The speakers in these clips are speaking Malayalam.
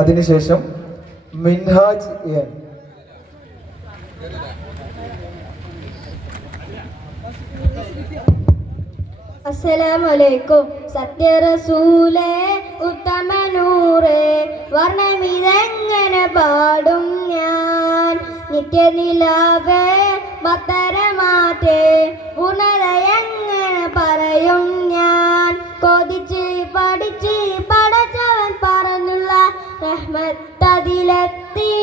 അതിനുശേഷം മിൻഹാജ് എൻ. അസ്സലാമലൈക്കും. സത്യറസൂലേ ഉത്തമനൂറേ, വർണ്ണമിതെങ്ങനെ പാടും ഞാൻ. നിത്യനിലാവേ ഭത്തരമാറ്റേ, ഉണരയെങ്ങനെ പറയും ഞാൻ. കൊതിച്ച് പഠിച്ച് പടച്ചവൻ പറഞ്ഞുള്ള റഹ്മത്തതിലെത്തി.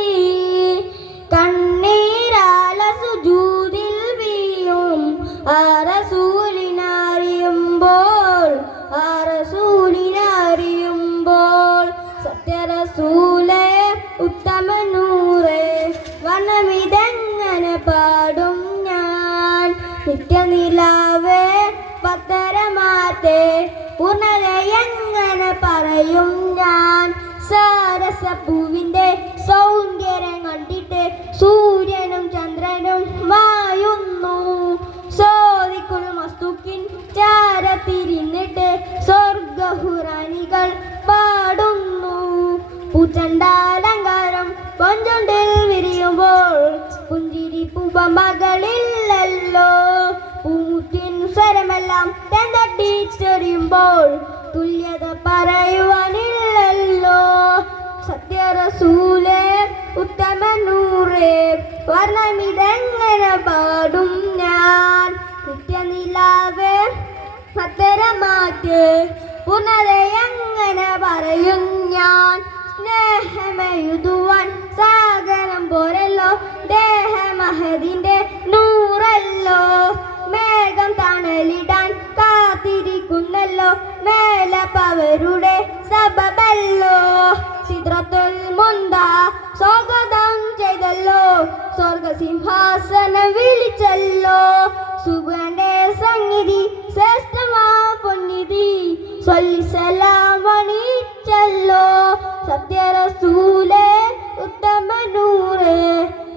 കണ്ണീരാല സുജൂദിൽ വീഴും ആ റസൂലിനറിയുമ്പോൾ സത്യറസൂലേ ഉത്തമനൂറേ, വർണ്ണമിതെങ്ങനെ പാടും ഞാൻ. നിത്യനിലാവേ പത്തരമാറ്റേ, പൂർണ്ണതയെങ്ങനെ പറയും ഞാൻ. സാരസപ്പൂവിൻ്റെ സൗന്ദര്യം കണ്ടിട്ട് സൂര്യനും ചന്ദ്രനും മായുന്നു. സോദിക്കുൽ മസ്തുക്കിൻ ചാരത്തിരിന്നിട്ട് സ്വർഗഹുറാനികൾ പാടുന്നു. പൂച്ചണ്ടാലങ്കാരം പൊഞ്ചുണ്ടിൽ വിരിയുമ്പോൾ പുഞ്ചിരി പൂവമകളില്ലല്ലോ. പൂമുറ്റിൻ സ്വരമെല്ലാം തെന്തട്ടിച്ചെറിയുമ്പോൾ തുല്യത പറയുവാനില്ലല്ലോ. സത്യറസൂലേ ഉത്തമനൂറേ, വർണ്ണമിതെങ്ങനെ പാടും ഞാൻ. നിത്യനിലാവേ ഭത്തരമാറ്റേ, പൂർണ്ണതയെങ്ങനെ പറയും ഞാൻ. സ്നേഹമെഴുതുവാൻ സാഗരം പോരല്ലോ, ദേഹമഹദിന്റെ നൂറല്ലോ. മേഘം തണലിടാൻ കാത്തിരിക്കുന്നല്ലോ, മേലപ്പവരുടെ സബബല്ലോ. സിദ്റത്തുൽ മുൻതഹ സ്വാഗതം ചെയ്തല്ലോ, സ്വർഗസിംഹാസനം വിളിച്ചല്ലോ. സുബ്ഹാന്റെ സംഗീതി ശ്രേഷ്ഠമാ പൊന്നിധി, സ്വല്ലി അണിയിച്ചല്ലോ. സത്യറസൂലേ ഉത്തമനൂറേ,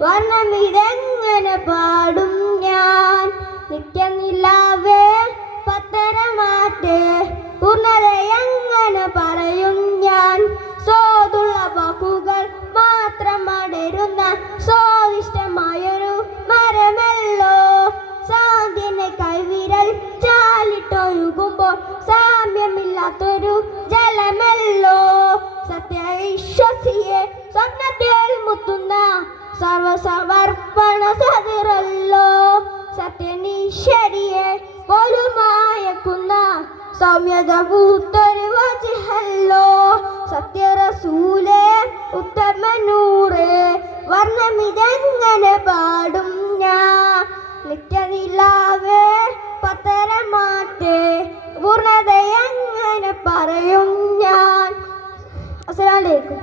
വർണ്ണമിതെങ്ങനെ പാടും ഞാൻ. നിത്യനിലാവേ പത്തരമാറ്റേ, പൂർണ്ണതയെങ്ങനെ പറയും ഞാൻ. സ്വാദുള്ള വാക്കുകൾ മാത്രം അടരുന്ന സ്വാദിഷ്ടമായൊരു മരമല്ലോ. സാന്ധ്യനെ കൈവിരൽ ചാലിട്ടൊഴുകുമ്പോൾ സാമ്യമില്ലാത്തൊരു ജലമല്ലോ. സത്യവിശ്വസിയെ സ്വപ്നത്തിൽ മുത്തുന്ന സർവസമർപ്പണ സതിറല്ലോ. സത്യനിശ്വരിയെ പോലും മായക്കുന്ന സൗമ്യത പൂത്തൊരു വജ്ഹല്ലോ. സത്യറസൂലേ ഉത്തമനൂറേ, വർണ്ണമിതെങ്ങനെ പാടും ഞാൻ. നിത്യനിലാവേ പത്തരമാറ്റേ, പൂർണ്ണതയെങ്ങനെ പറയും ഞാൻ. അസ്സലാമു അലൈക്കും.